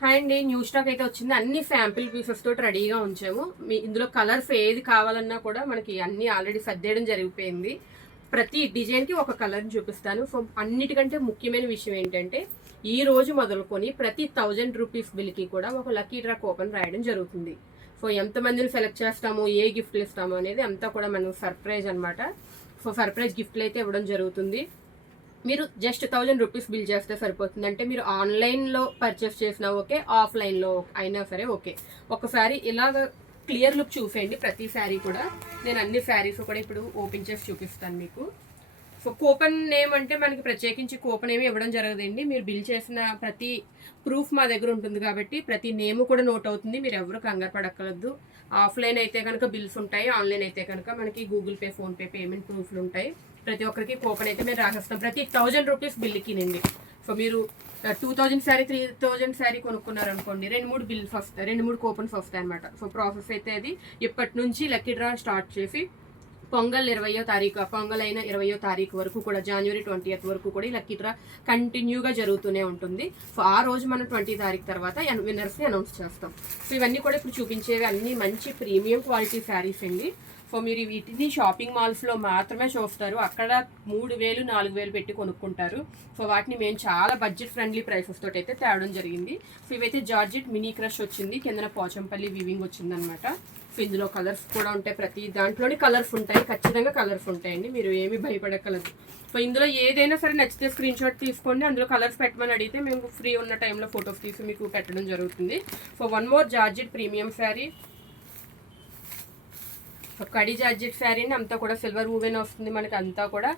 Hi అండి, new stock అయితే వచ్చింది. అన్ని శాంపిల్ పీసెస్ తోటి రెడీగా ఉంచాము. ఇందులో కలర్స్ ఏది కావాలన్నా కూడా మనకి అన్ని ఆల్రెడీ సర్దేయడం జరిగిపోయింది. ప్రతి డిజైన్కి ఒక కలర్ని చూపిస్తాను. సో అన్నిటికంటే ముఖ్యమైన విషయం ఏంటంటే ఈ రోజు మొదలుకొని ప్రతి 1000 రూపీస్ బిల్కి కూడా ఒక లక్కీ డ్రా కూపన్ రాయడం జరుగుతుంది. సో ఎంతమందిని సెలెక్ట్ చేస్తాము, ఏ గిఫ్ట్లు ఇస్తాము అనేది అంతా కూడా మనకు సర్ప్రైజ్ అనమాట. సో సర్ప్రైజ్ గిఫ్ట్లు అయితే ఇవ్వడం జరుగుతుంది. మీరు జస్ట్ 1000 రూపీస్ బిల్ చేస్తే సరిపోతుంది. అంటే మీరు ఆన్లైన్లో పర్చేస్ చేసినా ఓకే, ఆఫ్లైన్లో అయినా సరే ఓకే. ఒకసారి ఇలాగ క్లియర్ లుక్ చూసేయండి ప్రతి శారీ కూడా. నేను అన్ని శారీస్ కూడా ఇప్పుడు ఓపెన్ చేసి చూపిస్తాను మీకు. సో కూపన్ నేమ్ అంటే మనకి ప్రత్యేకించి కూపన్ ఏమి ఇవ్వడం జరగదండి. మీరు బిల్ చేసిన ప్రతి ప్రూఫ్ మా దగ్గర ఉంటుంది కాబట్టి ప్రతి నేమ్ కూడా నోట్ అవుతుంది. మీరు ఎవరు కంగారు పడక్కర్లేదు. ఆఫ్లైన్ అయితే కనుక బిల్స్ ఉంటాయి, ఆన్లైన్ అయితే కనుక మనకి గూగుల్ పే, ఫోన్పే పేమెంట్ ప్రూఫ్లు ఉంటాయి. ప్రతి ఒక్కరికి కూపన్ అయితే మేము రాసేస్తాం ప్రతి 1000 రూపీస్ బిల్కినండి. సో మీరు 2000 శారీ 3000 శారీ కొనుక్కున్నారనుకోండి, 2-3 బిల్స్ వస్తాయి, 2-3 కూపన్స్ వస్తాయి అనమాట. సో ప్రాసెస్ అయితే అది ఇప్పటి నుంచి లక్కీ డ్రా స్టార్ట్ చేసి పొంగల్ 20వ తారీఖు, పొంగల్ అయిన 20వ తారీఖు వరకు కూడా, జనవరి 20th వరకు కూడా ఈ లక్కీ డ్రా కంటిన్యూగా జరుగుతూనే ఉంటుంది. సో ఆ రోజు మనం 20 తారీఖు తర్వాత విన్నర్స్ని అనౌన్స్ చేస్తాం. సో ఇవన్నీ కూడా ఇప్పుడు చూపించేవి అన్ని మంచి ప్రీమియం క్వాలిటీ శారీస్ అండి. సో మీరు వీటిని షాపింగ్ మాల్స్లో మాత్రమే చూస్తారు. అక్కడ 3000 4000 పెట్టి కొనుక్కుంటారు. సో వాటిని మేము చాలా బడ్జెట్ ఫ్రెండ్లీ ప్రైసెస్ తోటి అయితే తేవడం జరిగింది. సో ఇవైతే జార్జెట్ మినీ క్రష్ వచ్చింది, కిందన పోచంపల్లి వీవింగ్ వచ్చిందనమాట. సో ఇందులో కలర్స్ కూడా ఉంటాయి, ప్రతి దాంట్లోని కలర్స్ ఉంటాయి, ఖచ్చితంగా కలర్స్ ఉంటాయండి, మీరు ఏమి భయపడక్కర్లేదు. సో ఇందులో ఏదైనా సరే నచ్చితే స్క్రీన్ షాట్ తీసుకోండి. అందులో కలర్స్ పెట్టమని అడిగితే మేము ఫ్రీ ఉన్న టైంలో ఫొటోస్ తీసి మీకు పెట్టడం జరుగుతుంది. So one more georgette premium sari, కడి జార్జెట్ శారీని అంతా కూడా సిల్వర్ వూవెన్ వస్తుంది మనకి, అంతా కూడా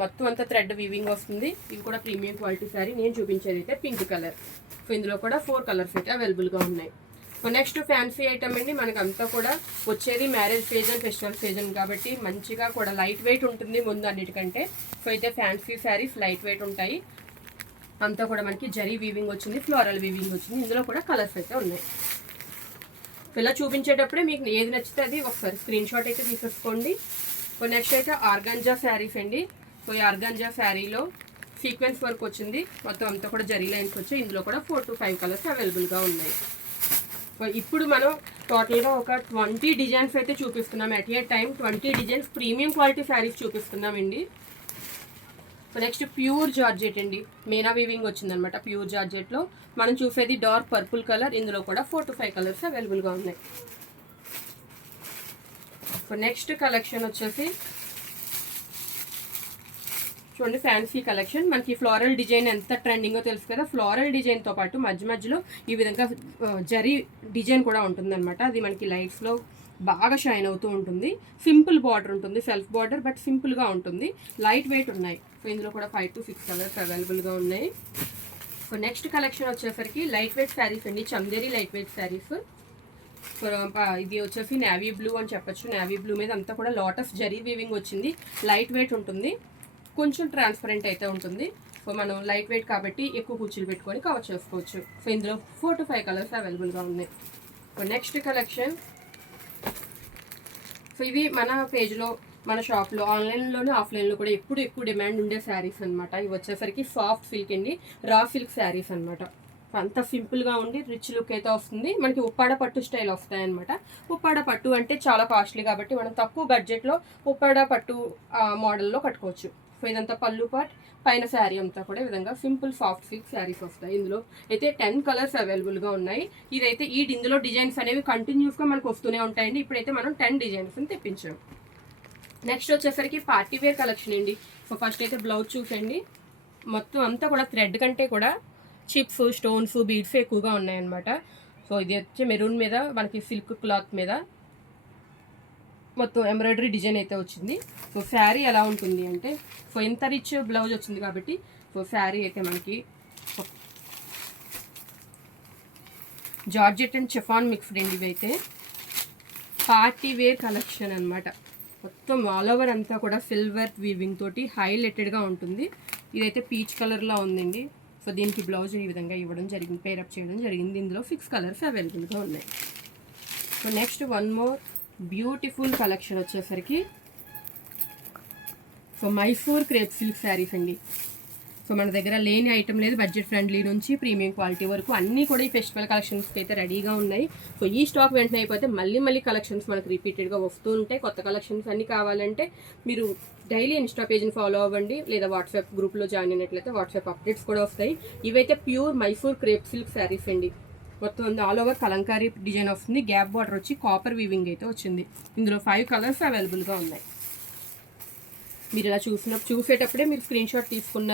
మొత్తం అంతా థ్రెడ్ వీవింగ్ వస్తుంది. ఇది కూడా ప్రీమియం క్వాలిటీ శారీ. నేను చూపించేది అయితే పింక్ కలర్. సో ఇందులో కూడా 4 కలర్స్ అయితే అవైలబుల్గా ఉన్నాయి. సో నెక్స్ట్ ఫ్యాన్సీ ఐటమ్ అండి. మనకి అంతా కూడా వచ్చేది మ్యారేజ్ సీజన్, ఫెస్టివల్ సీజన్ కాబట్టి మంచిగా కూడా లైట్ వెయిట్ ఉంటుంది ముందు అన్నిటికంటే. సో అయితే ఫ్యాన్సీ శారీస్ లైట్ వెయిట్ ఉంటాయి. అంతా కూడా మనకి జరీ వీవింగ్ వచ్చింది, ఫ్లోరల్ వీవింగ్ వచ్చింది. ఇందులో కూడా కలర్స్ అయితే ఉన్నాయి. ఇలా చూపించేటప్పుడే మీకు ఏది నచ్చితే అది ఒకసారి స్క్రీన్ షాట్ అయితే తీసేసుకోండి. సో నెక్స్ట్ అయితే ఆర్గాంజా శారీస్ అండి. సో ఈ ఆర్గాంజా శారీలో సీక్వెన్స్ వర్క్ వచ్చింది, మొత్తం అంతా కూడా జరీ లైన్స్ వచ్చాయి. ఇందులో కూడా 4 to 5 కలర్స్ అవైలబుల్గా ఉన్నాయి. సో ఇప్పుడు మనం టోటల్గా ఒక 20 డిజైన్స్ అయితే చూపిస్తున్నాం. At a time 20 designs premium quality saris చూపిస్తున్నామండి. సో నెక్స్ట్ ప్యూర్ జార్జెట్ అండి, మీనా వీవింగ్ వచ్చిందనమాట. ప్యూర్ జార్జెట్లో మనం చూసేది డార్క్ పర్పుల్ కలర్. ఇందులో కూడా 4 to 5 కలర్స్ అవైలబుల్గా ఉన్నాయి. సో నెక్స్ట్ కలెక్షన్ వచ్చేసి చూడండి, ఫ్యాన్సీ కలెక్షన్. మనకి ఫ్లోరల్ డిజైన్ ఎంత ట్రెండింగో తెలుసు కదా. ఫ్లోరల్ డిజైన్తో పాటు మధ్య మధ్యలో ఈ విధంగా జరీ డిజైన్ కూడా ఉంటుందన్నమాట. అది మనకి లైట్స్లో బాగా షైన్ అవుతూ ఉంటుంది. సింపుల్ బార్డర్ ఉంటుంది, సెల్ఫ్ బార్డర్, బట్ సింపుల్గా ఉంటుంది, లైట్ వెయిట్ ఉన్నాయి. సో ఇందులో కూడా 5 to 6 కలర్స్ అవైలబుల్గా ఉన్నాయి. సో నెక్స్ట్ కలెక్షన్ వచ్చేసరికి లైట్ వెయిట్ శారీస్ అండి, Chanderi light weight saris. So ఇది వచ్చేసి నేవీ బ్లూ అని చెప్పొచ్చు. నేవీ బ్లూ మీద అంతా కూడా లోటస్ జరీ వీవింగ్ వచ్చింది, లైట్ వెయిట్ ఉంటుంది, కొంచెం ట్రాన్స్పరెంట్ అయితే ఉంటుంది. సో మనం లైట్ వెయిట్ కాబట్టి ఎక్కువ కుర్చీలు పెట్టుకొని కవర్ చేసుకోవచ్చు. సో ఇందులో 4 to 5 కలర్స్ అవైలబుల్గా ఉన్నాయి. సో నెక్స్ట్ కలెక్షన్, సో ఇవి మన పేజ్లో, మన షాప్లో, ఆన్లైన్లోనే ఆఫ్లైన్లో కూడా ఎక్కువ డిమాండ్ ఉండే శారీస్ అనమాట. ఇవి వచ్చేసరికి సాఫ్ట్ సిల్క్ అండి, రా సిల్క్ శారీస్ అనమాట. అంత సింపుల్గా ఉండి రిచ్ లుక్ అయితే వస్తుంది. మనకి ఉప్పాడ పట్టు స్టైల్ వస్తాయి అనమాట. ఉప్పాడ పట్టు అంటే చాలా కాస్ట్లీ కాబట్టి మనం తక్కువ బడ్జెట్లో ఉప్పాడ పట్టు మోడల్లో కట్టుకోవచ్చు. సో ఇదంతా పళ్ళు పార్ట్, పైన శారీ అంతా కూడా ఈ విధంగా సింపుల్ సాఫ్ట్ సిల్క్ శారీస్ వస్తాయి. ఇందులో అయితే 10 కలర్స్ అవైలబుల్గా ఉన్నాయి. ఇదైతే ఇందులో డిజైన్స్ అనేవి కంటిన్యూస్గా మనకు వస్తూనే ఉంటాయండి. ఇప్పుడైతే మనం 10 డిజైన్స్ని తెప్పించాం. నెక్స్ట్ వచ్చేసరికి పార్టీ వేర్ కలెక్షన్ అండి. సో ఫస్ట్ అయితే బ్లౌజ్ చూసండి, మొత్తం అంతా కూడా థ్రెడ్ కంటే కూడా చిప్స్, స్టోన్స్, బీడ్స్ ఎక్కువగా ఉన్నాయన్నమాట. సో ఇది వచ్చి మెరూన్ మీద మనకి సిల్క్ క్లాత్ మీద మొత్తం ఎంబ్రాయిడరీ డిజైన్ అయితే వచ్చింది. సో శారీ ఎలా ఉంటుంది అంటే, సో ఎంత రిచ్ బ్లౌజ్ వచ్చింది కాబట్టి సో శారీ అయితే మనకి జార్జెట్ అండ్ చిఫాన్ మిక్స్డ్ అండి. ఇవైతే పార్టీ వేర్ కలెక్షన్ అనమాట. మొత్తం ఆల్ ఓవర్ అంతా కూడా సిల్వర్ వీవింగ్ తోటి హైలైటెడ్గా ఉంటుంది. ఇదైతే పీచ్ కలర్లో ఉందండి. సో దీనికి బ్లౌజ్ ఈ విధంగా ఇవ్వడం జరిగింది, పేరప్ చేయడం జరిగింది. ఇందులో 6 కలర్స్ అవైలబుల్గా ఉన్నాయి. So next one more beautiful collection వచ్చేసరికి so Mysore crepe silk saris అండి. సో సో మన దగ్గర లేని ఐటమ్ లేదు. బడ్జెట్ ఫ్రెండ్లీ నుంచి ప్రీమియం క్వాలిటీ వరకు అన్నీ కూడా ఈ ఫెస్టివల్ కలెక్షన్స్కి అయితే రెడీగా ఉన్నాయి. సో ఈ స్టాక్ వెంటనే అయిపోతే మళ్ళీ కలెక్షన్స్ మనకు రిపీటెడ్గా వస్తూ ఉంటాయి. కొత్త కలెక్షన్స్ అన్నీ కావాలంటే మీరు డైలీ ఇన్స్టా పేజ్ని ఫాలో అవ్వండి, లేదా వాట్సాప్ గ్రూప్లో జాయిన్ అయినట్లయితే వాట్సాప్ అప్డేట్స్ కూడా వస్తాయి. ఇవైతే pure Mysore crepe silk saris అండి. మొత్తం ఆల్ ఓవర్ కలంకారీ డిజైన్ వస్తుంది. గ్యాప్ బార్డర్ వచ్చి కాపర్ వీవింగ్ అయితే వచ్చింది. ఇందులో 5 కలర్స్ అవైలబుల్గా ఉన్నాయి. మీరు ఇలా చూసేటప్పుడే మీరు స్క్రీన్ షాట్ తీసుకున్న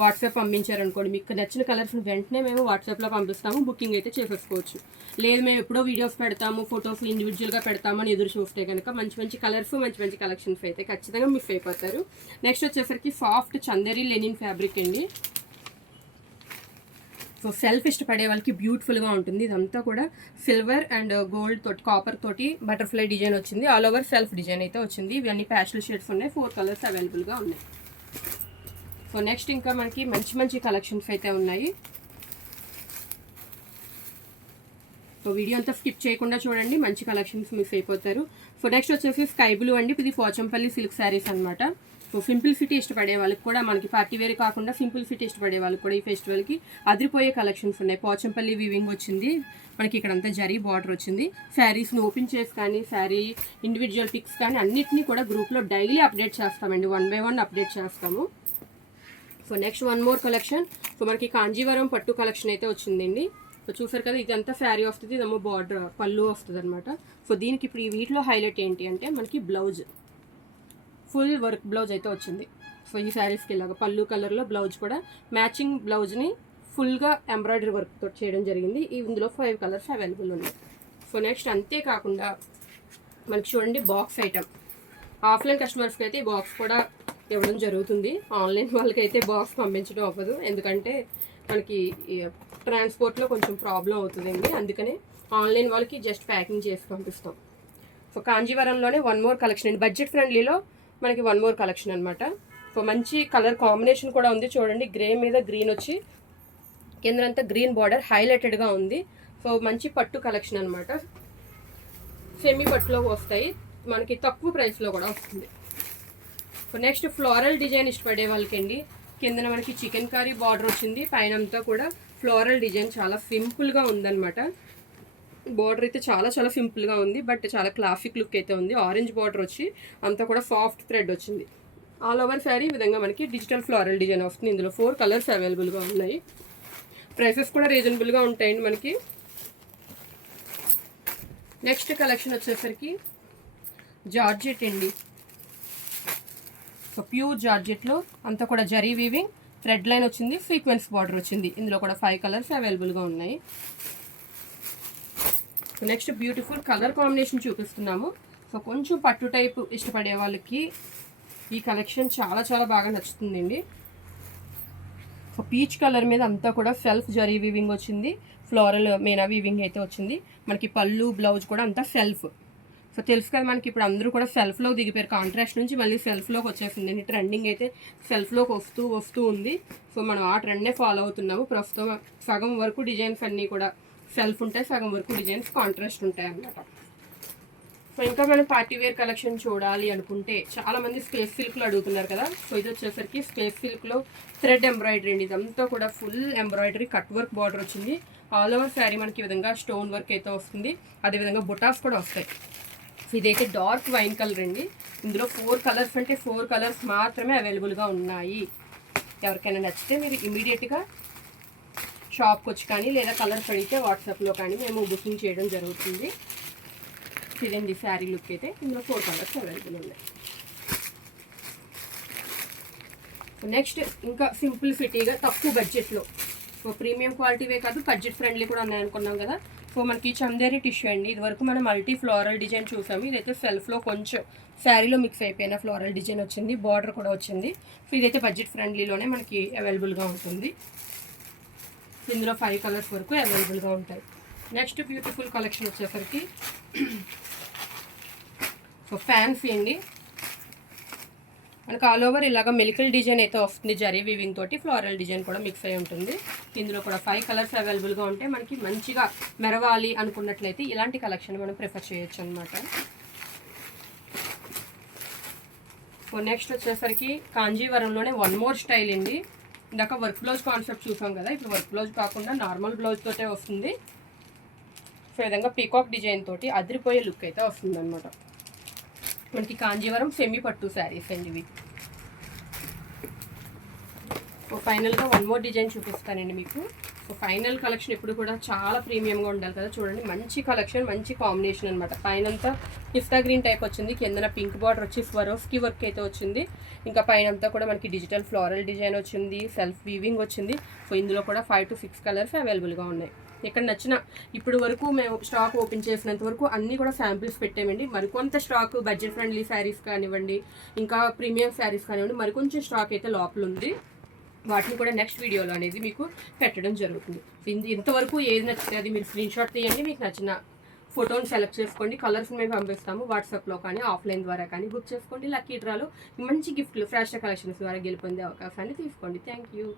వాట్సాప్ పంపించారనుకోండి, మీకు నచ్చిన కలర్స్ వెంటనే మేము వాట్సాప్లో పంపిస్తాము, బుకింగ్ అయితే చేసేసుకోవచ్చు. లేదు మేము ఎప్పుడో వీడియోస్ పెడతాము, ఫొటోస్ ఇండివిజువల్గా పెడతామని ఎదురు చూస్తే కనుక మంచి కలర్స్ మంచి కలెక్షన్స్ అయితే ఖచ్చితంగా మిస్ అయిపోతారు. నెక్స్ట్ వచ్చేసరికి సాఫ్ట్ చందేరి లెనిన్ ఫ్యాబ్రిక్ అండి. సో సెల్ఫ్ ఇష్టపడే వాళ్ళకి బ్యూటిఫుల్గా ఉంటుంది. ఇదంతా కూడా సిల్వర్ అండ్ గోల్డ్ తోటి కాపర్ తోటి బటర్ఫ్లై డిజైన్ వచ్చింది. ఆల్ ఓవర్ సెల్ఫ్ డిజైన్ అయితే వచ్చింది. ఇవన్నీ ప్యాస్టల్ షేడ్స్ ఉన్నాయి. 4 కలర్స్ అవైలబుల్గా ఉన్నాయి. సో నెక్స్ట్ ఇంకా మనకి మంచి కలెక్షన్స్ అయితే ఉన్నాయి. సో వీడియో అంతా స్కిప్ చేయకుండా చూడండి, మంచి కలెక్షన్స్ మిస్ అయిపోతారు. సో నెక్స్ట్ వచ్చేసి స్కై బ్లూ అండి. ఇది పోచంపల్లి సిల్క్ శారీస్ అనమాట. సో సింప్లిసిటీ ఇష్టపడే వాళ్ళకి కూడా, మనకి పార్టీ వేర్ కాకుండా సింప్లిసిటీ ఇష్టపడే వాళ్ళకి కూడా ఈ ఫెస్టివల్కి అదిరిపోయే కలెక్షన్స్ ఉన్నాయి. పోచంపల్లి వీవింగ్ వచ్చింది మనకి, ఇక్కడంతా జరీ బార్డర్ వచ్చింది. శారీస్ని ఓపెన్ చేసి కానీ శారీ ఇండివిజువల్ పిక్స్ కానీ అన్నిటినీ కూడా గ్రూప్లో డైలీ అప్డేట్ చేస్తామండి. 1 by 1 అప్డేట్ చేస్తాము. So next 1 more collection. So మనకి కాంజీవరం పట్టు కలెక్షన్ అయితే వచ్చిందండి. సో చూసారు కదా, ఇదంతా శారీ వస్తుంది, ఇదేమో బార్డర్ పళ్ళు వస్తుంది అనమాట. సో దీనికి ఇప్పుడు ఈ వీటిలో హైలైట్ ఏంటి అంటే మనకి బ్లౌజ్ ఫుల్ వర్క్ బ్లౌజ్ అయితే వచ్చింది. సో ఈ శారీస్కి ఇలాగా పళ్ళు కలర్లో బ్లౌజ్ కూడా మ్యాచింగ్ బ్లౌజ్ని ఫుల్గా ఎంబ్రాయిడరీ వర్క్తో చేయడం జరిగింది. ఇందులో 5 కలర్స్ అవైలబుల్ ఉన్నాయి. సో నెక్స్ట్ అంతేకాకుండా మనకి చూడండి బాక్స్ ఐటమ్. ఆఫ్లైన్ కస్టమర్స్కి అయితే ఈ బాక్స్ కూడా ఇవ్వడం జరుగుతుంది. ఆన్లైన్ వాళ్ళకైతే బాక్స్ పంపించడం అవ్వదు, ఎందుకంటే మనకి ట్రాన్స్పోర్ట్లో కొంచెం ప్రాబ్లం అవుతుందండి. అందుకనే ఆన్లైన్ వాళ్ళకి జస్ట్ ప్యాకింగ్ చేసి పంపిస్తాం. సో కాంజీవరంలోనే 1 more కలెక్షన్ అండి. బడ్జెట్ ఫ్రెండ్లీలో మనకి 1 more కలెక్షన్ అనమాట. సో మంచి కలర్ కాంబినేషన్ కూడా ఉంది. చూడండి, గ్రే మీద గ్రీన్ వచ్చి కిందంతా గ్రీన్ బార్డర్ హైలైటెడ్గా ఉంది. సో మంచి పట్టు కలెక్షన్ అనమాట. సెమీ పట్టులో వస్తాయి, మనకి తక్కువ ప్రైస్లో కూడా వస్తుంది. సో నెక్స్ట్ ఫ్లోరల్ డిజైన్ ఇష్టపడే వాళ్ళకండి. కిందన మనకి చికెన్ కర్రీ బార్డర్ వచ్చింది, పైన అంతా కూడా ఫ్లోరల్ డిజైన్ చాలా సింపుల్గా ఉందన్నమాట. బార్డర్ అయితే చాలా సింపుల్గా ఉంది, బట్ చాలా క్లాసిక్ లుక్ అయితే ఉంది. ఆరెంజ్ బార్డర్ వచ్చి అంతా కూడా సాఫ్ట్ థ్రెడ్ వచ్చింది. ఆల్ ఓవర్ శారీ ఈ విధంగా మనకి డిజిటల్ ఫ్లోరల్ డిజైన్ వస్తుంది. ఇందులో 4 కలర్స్ అవైలబుల్గా ఉన్నాయి. ప్రైసెస్ కూడా రీజనబుల్గా ఉంటాయండి మనకి. నెక్స్ట్ కలెక్షన్ వచ్చేసరికి జార్జెట్ అండి. సో ప్యూర్ జార్జెట్లో అంతా కూడా జరీ వీవింగ్, థ్రెడ్ లైన్ వచ్చింది, సీక్వెన్స్ బార్డర్ వచ్చింది. ఇందులో కూడా 5 కలర్స్ అవైలబుల్గా ఉన్నాయి. నెక్స్ట్ బ్యూటిఫుల్ కలర్ కాంబినేషన్ చూపిస్తున్నాము. సో కొంచెం పట్టు టైప్ ఇష్టపడే వాళ్ళకి ఈ కలెక్షన్ చాలా బాగా నచ్చుతుందండి. సో పీచ్ కలర్ మీద అంతా కూడా సెల్ఫ్ జరీ వీవింగ్ వచ్చింది, ఫ్లోరల్ మీనా వీవింగ్ అయితే వచ్చింది. మనకి పళ్ళు బ్లౌజ్ కూడా అంతా సెల్ఫ్. సో తెలుసు కదా మనకి ఇప్పుడు అందరూ కూడా సెల్ఫ్లో దిగిపోయారు. కాంట్రాస్ట్ నుంచి మళ్ళీ సెల్ఫ్లోకి వచ్చేసింది. ట్రెండింగ్ అయితే సెల్ఫ్లోకి వస్తూ ఉంది. సో మనం ఆ ట్రెండ్నే ఫాలో అవుతున్నాము. ప్రస్తుతం సగం వరకు డిజైన్స్ అన్నీ కూడా సెల్ఫ్ ఉంటాయి, సగం వరకు డిజైన్స్ కాంట్రాస్ట్ ఉంటాయి అన్నమాట. సో ఇంకా మనం పార్టీ వేర్ కలెక్షన్ చూడాలి అనుకుంటే చాలామంది స్పేస్ సిల్క్లో అడుగుతున్నారు కదా. సో ఇది వచ్చేసరికి స్పేస్ సిల్క్లో థ్రెడ్ ఎంబ్రాయిడరీ అండి. ఇదంతా కూడా full embroidery cut work border వచ్చింది. ఆల్ ఓవర్ శారీ మనకి ఈ విధంగా స్టోన్ వర్క్ అయితే వస్తుంది, అదేవిధంగా బుటాస్ కూడా వస్తాయి. సో ఇదైతే డార్క్ వైన్ కలర్ అండి. ఇందులో 4 కలర్స్ అంటే 4 కలర్స్ మాత్రమే అవైలబుల్గా ఉన్నాయి. ఎవరికైనా నచ్చితే మీరు ఇమీడియట్గా షాప్కి వచ్చి కానీ లేదా కలర్స్ అడిగితే వాట్సాప్లో కానీ మేము బుకింగ్ చేయడం జరుగుతుంది. ఇదండి శారీ లుక్ అయితే. ఇందులో 4 కలర్స్ అవైలబుల్ ఉన్నాయి. నెక్స్ట్ ఇంకా సింప్లిసిటీగా తక్కువ బడ్జెట్లో, సో ప్రీమియం క్వాలిటీవే కాదు బడ్జెట్ ఫ్రెండ్లీ కూడా ఉన్నాయనుకున్నాం కదా. సో మనకి చందేరి టిష్యూ అండి. ఇది వరకు మనం మల్టీ ఫ్లోరల్ డిజైన్ చూసాము. ఇదైతే సెల్ఫ్లో కొంచెం శారీలో మిక్స్ అయిపోయిన ఫ్లోరల్ డిజైన్ వచ్చింది, బార్డర్ కూడా వచ్చింది. సో ఇదైతే బడ్జెట్ ఫ్రెండ్లీలోనే మనకి అవైలబుల్గా ఉంటుంది. ఇందులో 5 కలర్స్ వరకు అవైలబుల్గా ఉంటాయి. నెక్స్ట్ బ్యూటిఫుల్ కలెక్షన్ వచ్చేసరికి సో ఫ్యాన్సీ అండి. మనకు ఆల్ ఓవర్ ఇలాగ మెలికల్ డిజైన్ అయితే వస్తుంది, జరీ వీవింగ్ తోటి ఫ్లోరల్ డిజైన్ కూడా మిక్స్ అయి ఉంటుంది. ఇందులో కూడా 5 కలర్స్ అవైలబుల్గా ఉంటాయి. మనకి మంచిగా మెరవాలి అనుకున్నట్లయితే ఇలాంటి కలెక్షన్ మనం ప్రిఫర్ చేయొచ్చు అనమాట. సో నెక్స్ట్ వచ్చేసరికి కాంజీవరంలోనే 1 more స్టైల్ అండి. ఇందాక వర్క్ బ్లౌజ్ కాన్సెప్ట్ చూసాం కదా, ఇప్పుడు వర్క్ బ్లౌజ్ కాకుండా నార్మల్ బ్లౌజ్ తోటే వస్తుంది. సో ఈ విధంగా పీకాక్ డిజైన్ తోటి అదిరిపోయే లుక్ అయితే వస్తుంది అనమాట. మనకి కాంజీవరం సెమీ పట్టు శారీస్ అండి ఇవి. సో ఫైనల్గా వన్ మోర్ డిజైన్ చూపిస్తానండి మీకు. సో ఫైనల్ కలెక్షన్ ఎప్పుడు కూడా చాలా ప్రీమియంగా ఉండాలి కదా. చూడండి మంచి కలెక్షన్, మంచి కాంబినేషన్ అనమాట. పైనంతా పిస్తా గ్రీన్ టైప్ వచ్చింది, కిందన పింక్ బార్డర్ వచ్చి స్వరోస్కి వర్క్ అయితే వచ్చింది. ఇంకా పైనంతా కూడా మనకి డిజిటల్ ఫ్లోరల్ డిజైన్ వచ్చింది, సెల్ఫ్ వీవింగ్ వచ్చింది. సో ఇందులో కూడా 5 to 6 కలర్స్ అవైలబుల్గా ఉన్నాయి. ఇక్కడ నచ్చిన ఇప్పుడు వరకు మేము స్టాక్ ఓపెన్ చేసినంత వరకు అన్నీ కూడా శాంపిల్స్ పెట్టామండి. మరికొంత స్టాక్ బడ్జెట్ ఫ్రెండ్లీ శారీస్ కానివ్వండి, ఇంకా ప్రీమియం శారీస్ కానివ్వండి, మరికొంచెం స్టాక్ అయితే లోపల ఉంది. వాటిని కూడా నెక్స్ట్ వీడియోలో అనేది మీకు పెట్టడం జరుగుతుంది. ఇంతవరకు ఏది నచ్చితే అది మీరు స్క్రీన్ షాట్ తీయండి, మీకు నచ్చిన ఫోటోని సెలెక్ట్ చేసుకోండి. కలర్స్ మేము పంపిస్తాము వాట్సాప్లో కానీ ఆఫ్లైన్ ద్వారా కానీ బుక్ చేసుకోండి. లక్కీ డ్రాలో మంచి గిఫ్ట్లు ఫ్రెష్ కలెక్షన్స్ ద్వారా గెలుపొందే అవకాశాన్ని తీసుకోండి. Thank you.